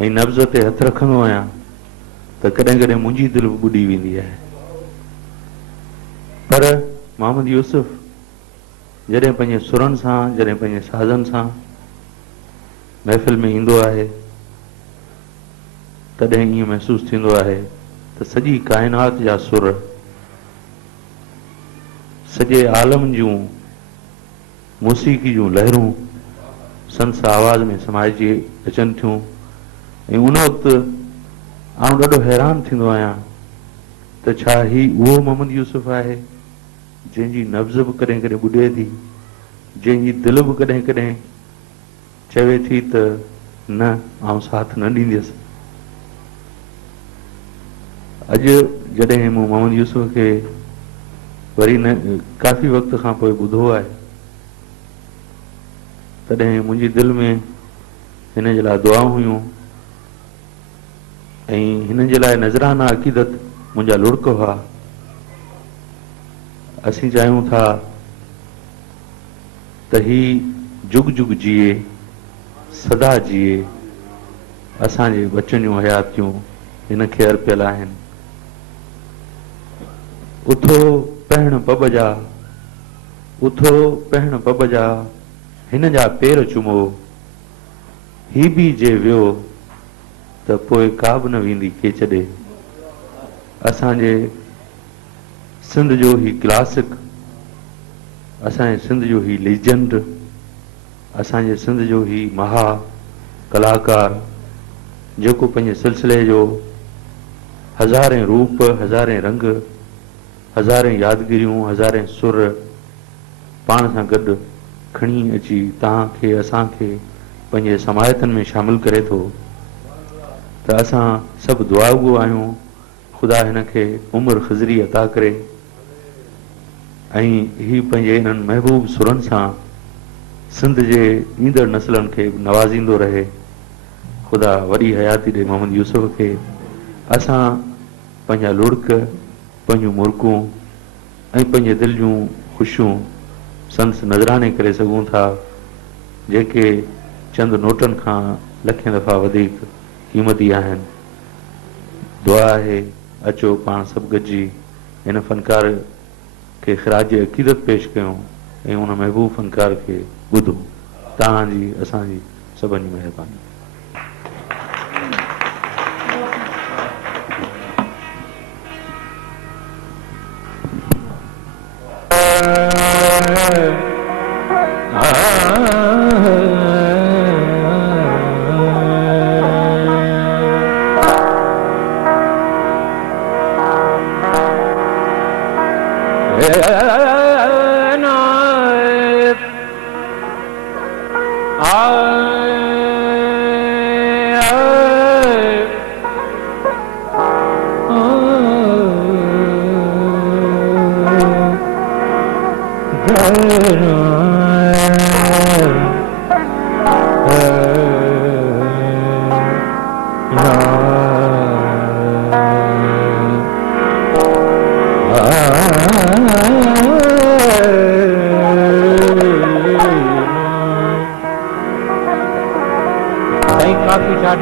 ऐं नब्ज़ ते हथ रखंदो आहियां त कॾहिं कॾहिं मुंहिंजी दिलि बि ॿुॾी वेंदी आहे। पर मोहम्मद यूसुफ जॾहिं पंहिंजे सुरनि सां, जॾहिं पंहिंजे साज़नि सां महफ़िल में ईंदो आहे तॾहिं ईअं महसूसु थींदो आहे त सॼी काइनात जा सुर, सॼे आलम जूं मौसीक़ी जूं लहरूं संस आवाज़ में समाइजी अचनि थियूं। ऐं उन वक़्तु आउं ॾाढो हैरान थींदो आहियां त छा ही उहो मोहम्मद यूसुफ आहे जंहिंजी नब्ज़ बि कॾहिं कॾहिं ॿुॾे थी, जंहिंजी दिलि बि कॾहिं कॾहिं चवे थी त न, आउं साथ न ॾींदुसि। अॼु जॾहिं मूं मोहम्मद यूसुफ खे वरी न काफ़ी वक़्त खां पोइ ॿुधो आहे तॾहिं मुंहिंजी दिलि में हिन जे लाइ दुआऊं हुयूं ऐं हिन जे लाइ नज़राना अक़ीदत मुंहिंजा लुड़क हुआ। असीं चाहियूं था त ही जुग जुग जीए, सदा जीए, असांजे बचनि जूं हयातियूं हिन खे अर्पियल आहिनि। उथो पहण पब जा, उथो पहण पब जा, हिन जा पेर चुमो, ही बि जे वियो त पोइ का बि न वेंदी केचॾे। असांजे सिंध जो ही क्लासिक, असांजे सिंध जो ही लीजेंड, असांजे सिंध जो ही महा कलाकार जेको पंहिंजे सिलसिले जो हज़ारें रूप, हज़ारें रंग, हज़ारें यादगिरियूं, हज़ारें सुर पाण सां गॾु खणी अची तव्हांखे असांखे पंहिंजे समायतनि में शामिल करे थो त असां सभु दुआगो आहियूं ख़ुदा हिन खे उमिरि ख़िज़री अता करे ऐं ही पंहिंजे इन्हनि महबूब सुरनि सां सिंध जे ईंदड़ नस्लनि खे नवाज़ींदो रहे। ख़ुदा वॾी हयाती ॾे मोहम्मद यूसुफ खे। असां पंहिंजा लुड़क, पंहिंजूं मुर्कूं ऐं पंहिंजे दिलि जूं ख़ुशियूं संस नज़राने करे सघूं था जेके चंद नोटनि खां लखें दफ़ा वधीक क़ीमती आहिनि। दुआ आहे अचो पाण सभु गॾिजी हिन फ़नकार खे ख़िराज अक़ीदत पेश कयूं ऐं उन महबूब फ़नकार खे ॿुधूं। तव्हांजी असांजी सभिनी जी महिरबानी।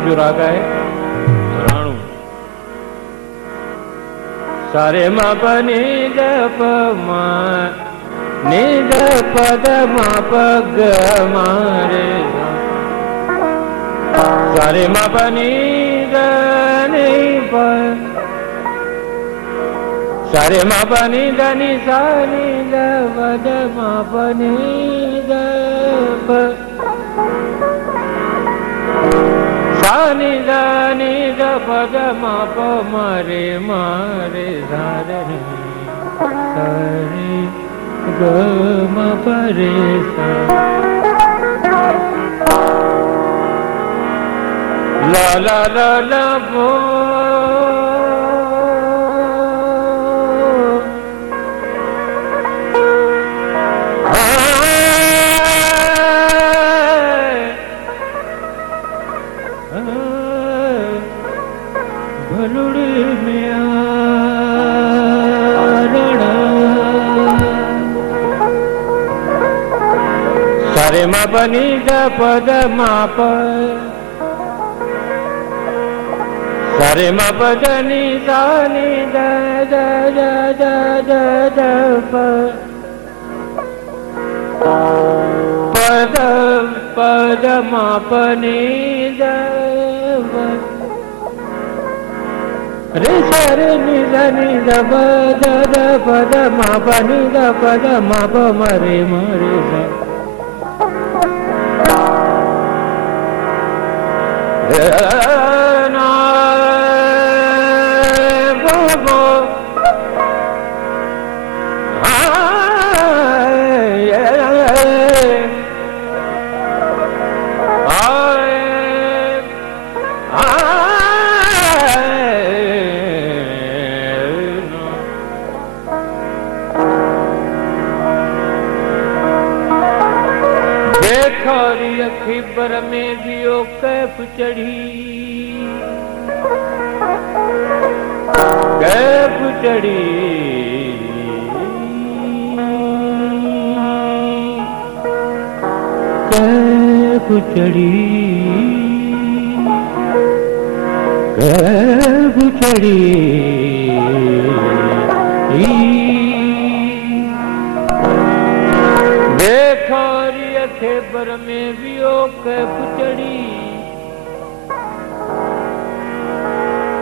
जो राग है राणू। सारे मा प नि द प मा नि द प द मा प ग मा रे। सारे मा प नि द नि प, सारे मा प नि द नि सा नि द प द मा प नि द प, सा नि द नि द प द मा प मा रे सा रे सा रे ग मा प रे सा। ला ला ला ला वो मा प नि द प द मा प, सारे म पद नि सा नि the the the the the the प पद पद म प नि द प रे सा रे नि द नि द प द द पद म प नि द पद म प म रे सा na bo bo खिबर में दियो कैफ चढ़ी कैफ चढ़ी कैफ चढ़ी कैफ चढ़ी खेबर में वियो कैफ चढ़ी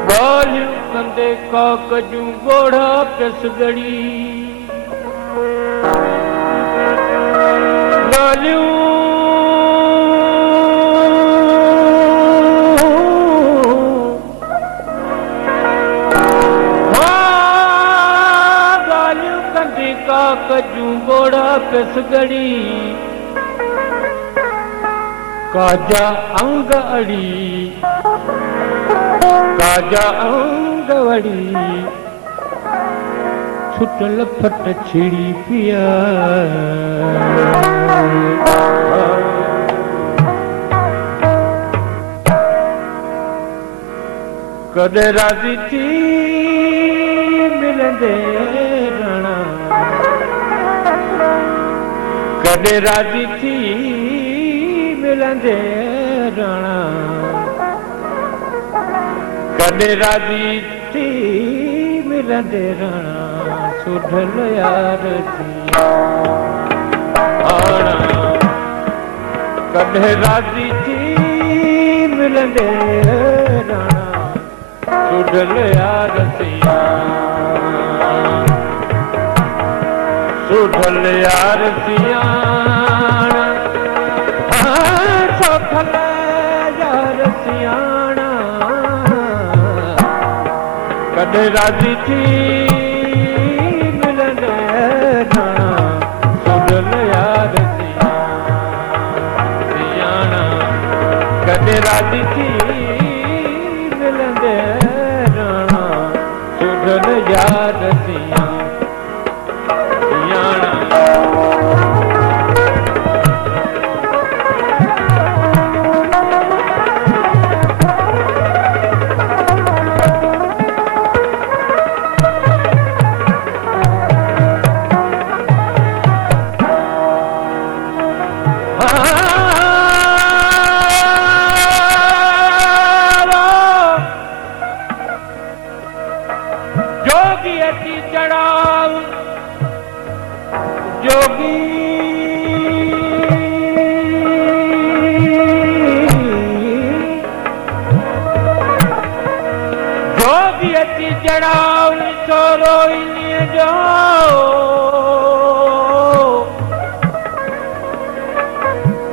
गालियूं कंदे काकजूं गोढ़ा पिस गड़ी गालियूं गालियूं कंदे काकजूं गोढ़ा पिस गड़ी काजा अंग अड़ी काजा अंग अड़ी छुटल फट छिड़ी पिया कदे राजी थी मिलंदे राणा कदे राजी थी मिलंदे राणा कदे राजी थी मिलंदे राणा सुढल यार थी आना कदे राजी थी मिलंदे राणा सुढल यार थी सुढल यार थी यार सियाणा कदे राजी थी मिलंदे राणा सुढल यार सियाणा कदे राजी थी मिलंदे राणा सुढल यार सियाणा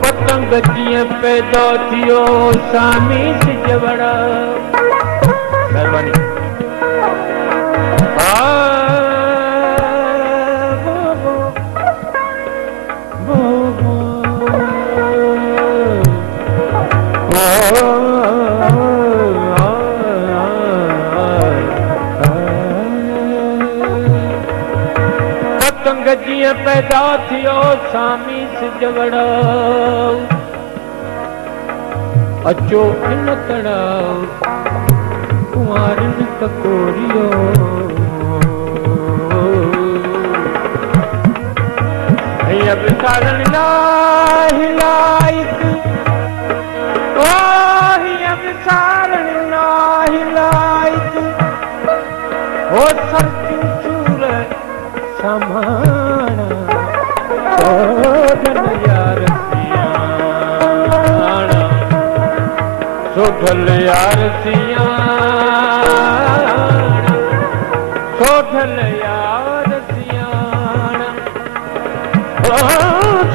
पतंग कीअं पैदा थियो सामी सिजवड़ा महिरबानी पतंग जीअं पैदा थियो सामी सिजवड़ा अचो इन तड़ाव कुंवारन ककोरियो अब सारण लाइक अब सारण नाही लायक हो सरचू चूर समाना सोढल यार सियाणा सोढल यार सियाणा सोढल यार सियाणा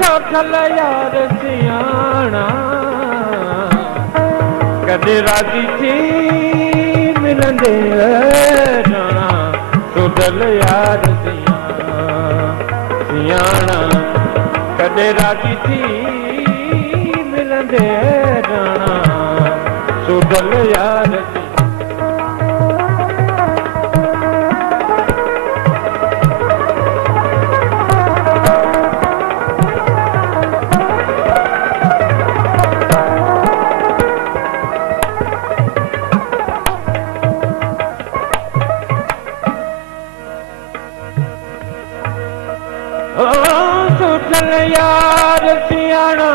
सोढल यार सियाणा कदे राजी थी मिलंदे जाना सोढल यार सियाणा कदे राजी थी मिलंदे जाना सोढल यार सोढल यार सियाणा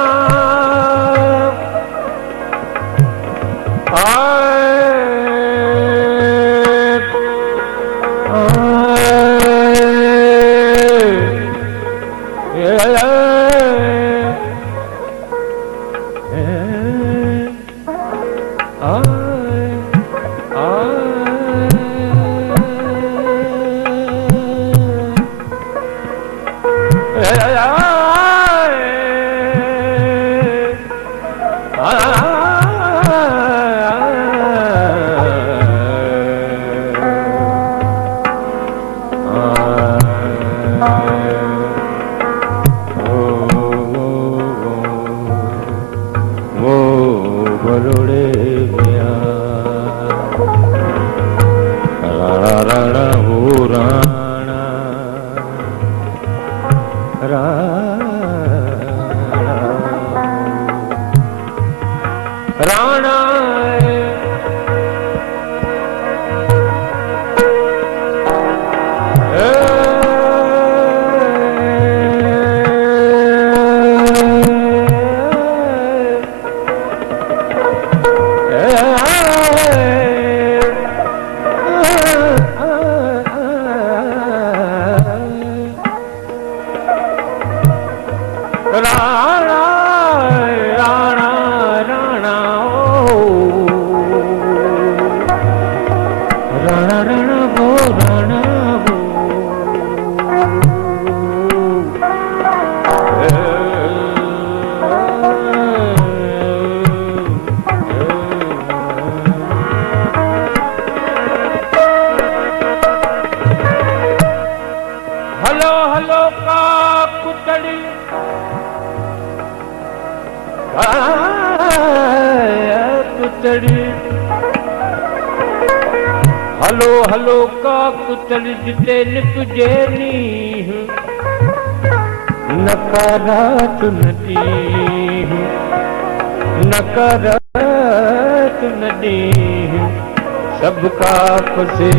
राणा हलो हलो का कुतड़ी कुतड़ी हलो हलो का कुतड़ी जिते निपजे नीह नकारात नदी नकारात नदी सबका फसे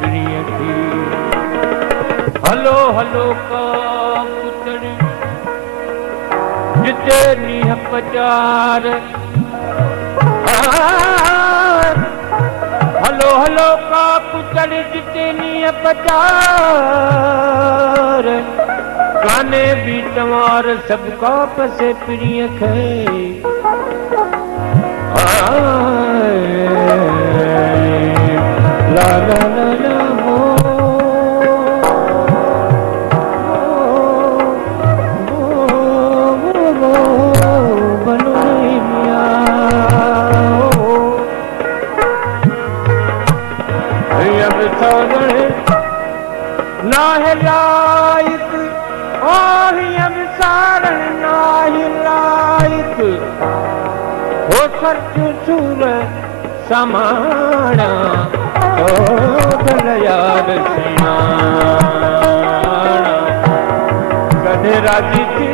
प्रिय की हलो हलो का पुतड़ी जिते नीह पचार हलो हलो का पुतड़ी जिते नीह पचार काने भी तमार सबका पसे प्रिय खे ला ला ला ला नाहि लायक ओहियम सारण नाहि लायक हो सरचू चूर समाना सोढल यार सियाणा कदे राजी थी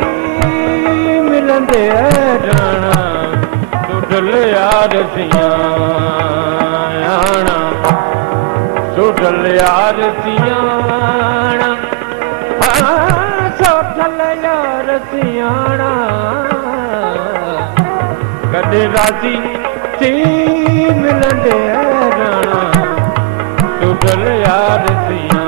मिलंदे जाना सोढल यार सियाणा सोढल यार सियाणा सोढल यार सियाणा कदे राजी थी मिलंदे मंगल आरती